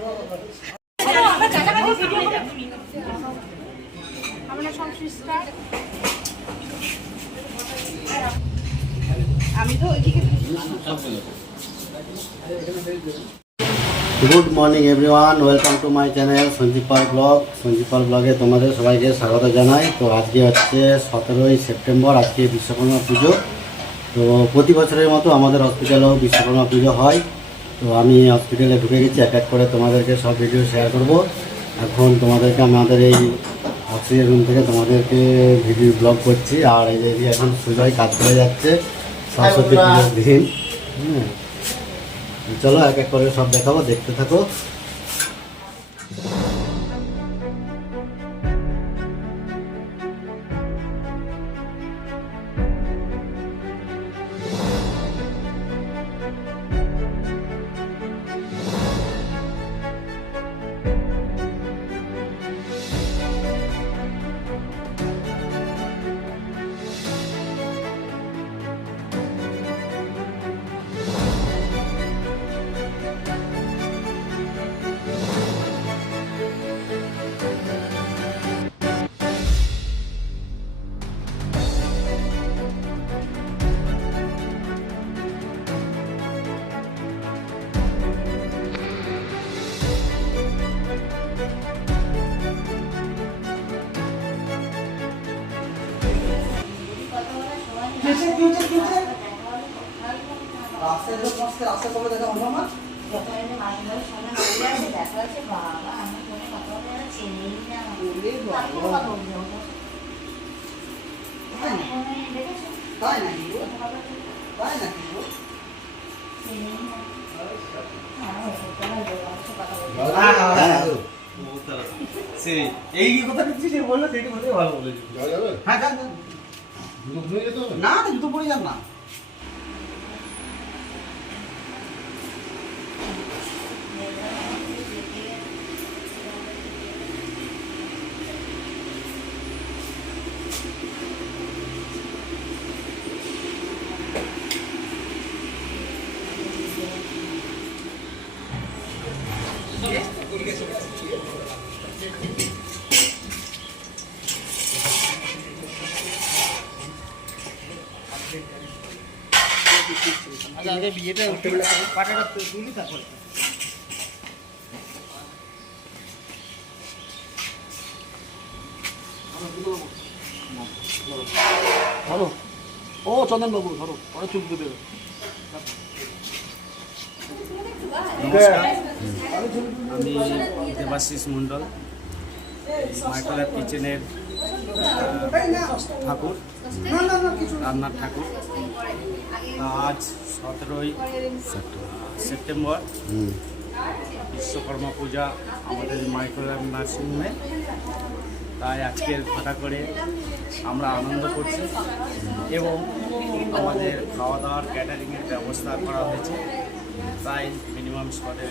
Good morning everyone, welcome to my channel Sanjib Pal blog. Sanjib Pal ব্লগে তোমাদের সবাইকে স্বাগত জানাই। তো আজকে হচ্ছে 17ই সেপ্টেম্বর, আজকে বিশ্বকর্মা পুজো। তো প্রতি বছরের মতো আমাদের হসপিটালেও বিশ্বকর্মা পুজো হয়। তো আমি হসপিটালে ঢুকে গেছি, এক এক করে তোমাদেরকে সব ভিডিও শেয়ার করব। এখন তোমাদেরকে আমাদের এই অক্সিজেন রুম থেকে তোমাদেরকে ভিডিও ব্লগ করছি। আর এই যে এখন সুজয় কাজ করে যাচ্ছে, সরস্বতী পুজোর দিন। চলো এক এক করে সব দেখাবো, দেখতে থাকো। এই কথা কিছু বললো সেটা ভালো বলেছি। হ্যাঁ না জুতো পরে যান না। আচ্ছা বিয়েটা পাটাটা তুলি তারপরে ধরো। ও চন্দন বাবু ধরো, ওরা চুপ দেবে। নমস্কার, আমি দেবাশিস মণ্ডল, মাইক্রোল্যাব কিচেনের ঠাকুর, রান্নার ঠাকুর। আজ 17ই সেপ্টেম্বর বিশ্বকর্মা পূজা আমাদের মাইক্রোল্যাব নার্সিংহোমে। তাই আজকের ঘটা করে আমরা আনন্দ করছি এবং আমাদের খাওয়া দাওয়ার ক্যাটারিংয়ের ব্যবস্থা করা হয়েছে। প্রায় মিনিমাম 100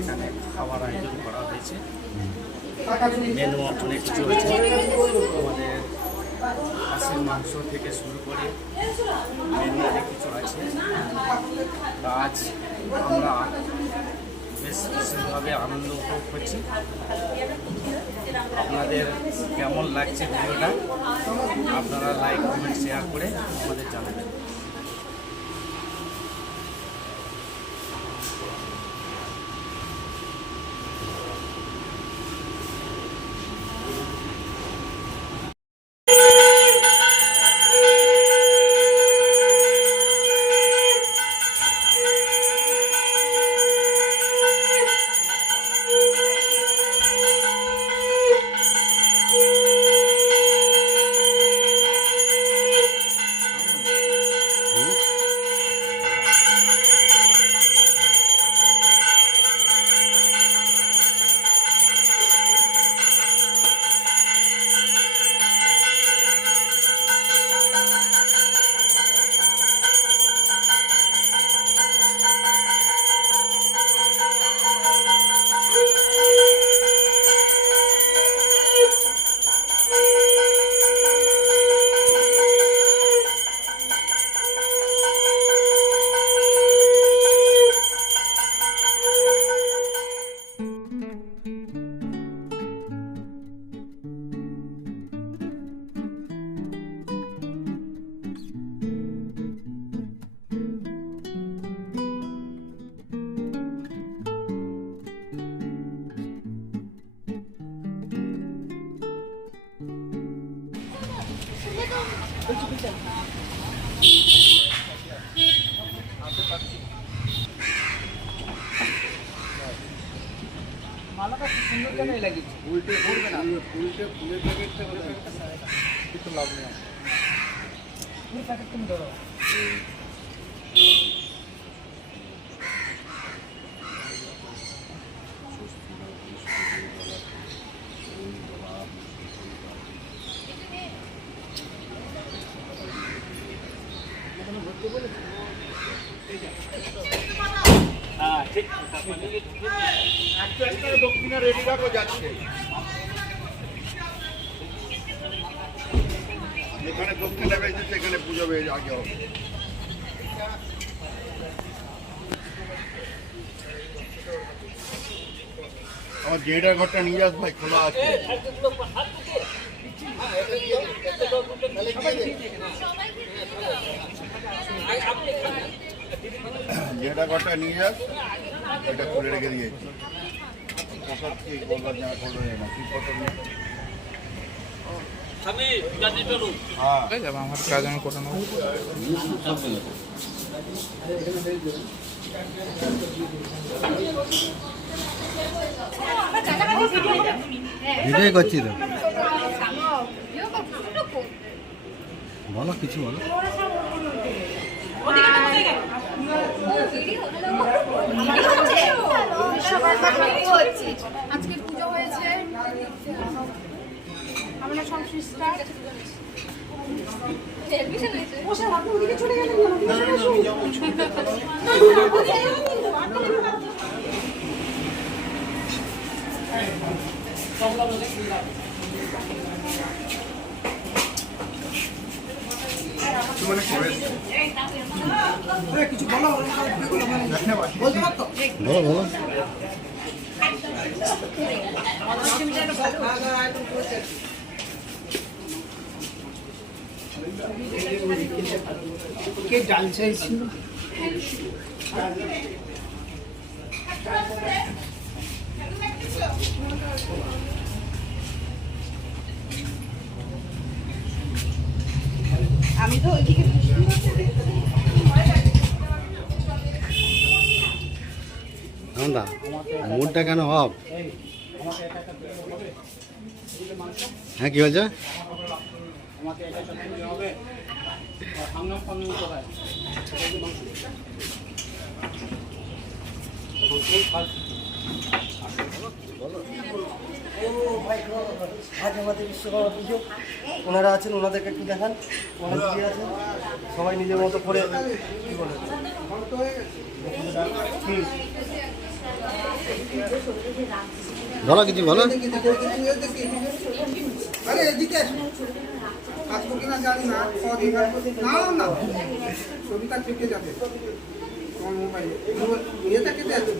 এখানে খাবার আয়োজন করা হয়েছে। মেনু অনেক কিছু হয়েছে, আমাদের খাসির মাংস থেকে শুরু করে মেনু অনেক কিছু আছে। আজ আমরা বেশ বিশেষভাবে আনন্দ উপভোগ করছি। আপনাদের কেমন লাগছে ভিডিওটা আপনারা লাইক কমেন্ট শেয়ার করে আমাদের জানাবেন। উল্টে পড়বে না, উল্টে ফুলের প্যাকেটটা কিছু লাভ নেই। দক্ষিণে রেডি রাখো যাচ্ছে, এখানে দক্ষিণে বেজেছে, এখানে পুজো বেজে আগে হবে। আমার জেডার ঘরটা নিয়ে যাস ভাই, খোলা আছে। জেডার ঘরটা নিয়ে যাস, এটা খুলে রেখে দিয়েছি। প্রসাদ কি বলবার জানা করলো না, কি ফটো নিয়ে আমার কাজ আমি করে নেবো। ভিডিও করছি তো, বলো কিছু বলো। আজকে পুজো হয়েছে, আমরা সব সিস্টার কিছু বলো, বলতে পারতো। বলো বলো। কে ডাল চাইছিল? আমি তো ওইদিকে নন্দা, মুডটা কেন অফ? হ্যাঁ কি বলছো? আমাকে এটা সাথে হবে, সামনে সামনে কোথায় আজ আমাদের বিশ্বকর্মা পুজো, ওনারা আছেন, ওনাদেরকে একটু দেখান। ওনারা কি আছেন, সবাই নিজের মতো করে কি বলে বলো কিছু বলো। আরে এদিকে আসবো কিনা জানি না, না ছবিটা কেটে যাবে তোমার মোবাইলে, ইয়েটা কেটে যাবে।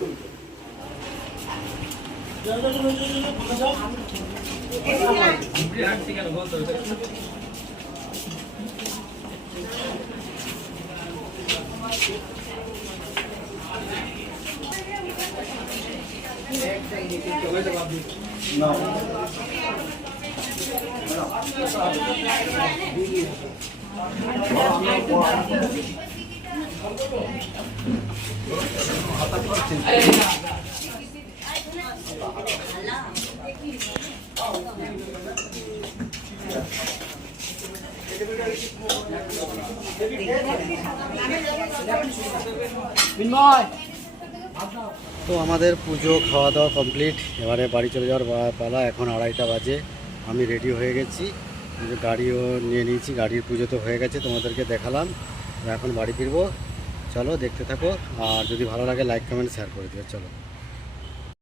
তো আমাদের পুজো খাওয়া দাওয়া কমপ্লিট, এবারে বাড়ি চলে যাওয়ার পালা। এখন 2:30 বাজে, আমি রেডি হয়ে গেছি, গাড়িও নিয়ে নিয়েছি, গাড়ির পুজো তো হয়ে গেছে, তোমাদেরকে দেখালাম। এখন বাড়ি ফিরবো, চলো দেখতে থাকো, আর যদি ভালো লাগে লাইক কমেন্ট শেয়ার করে দিও। চলো।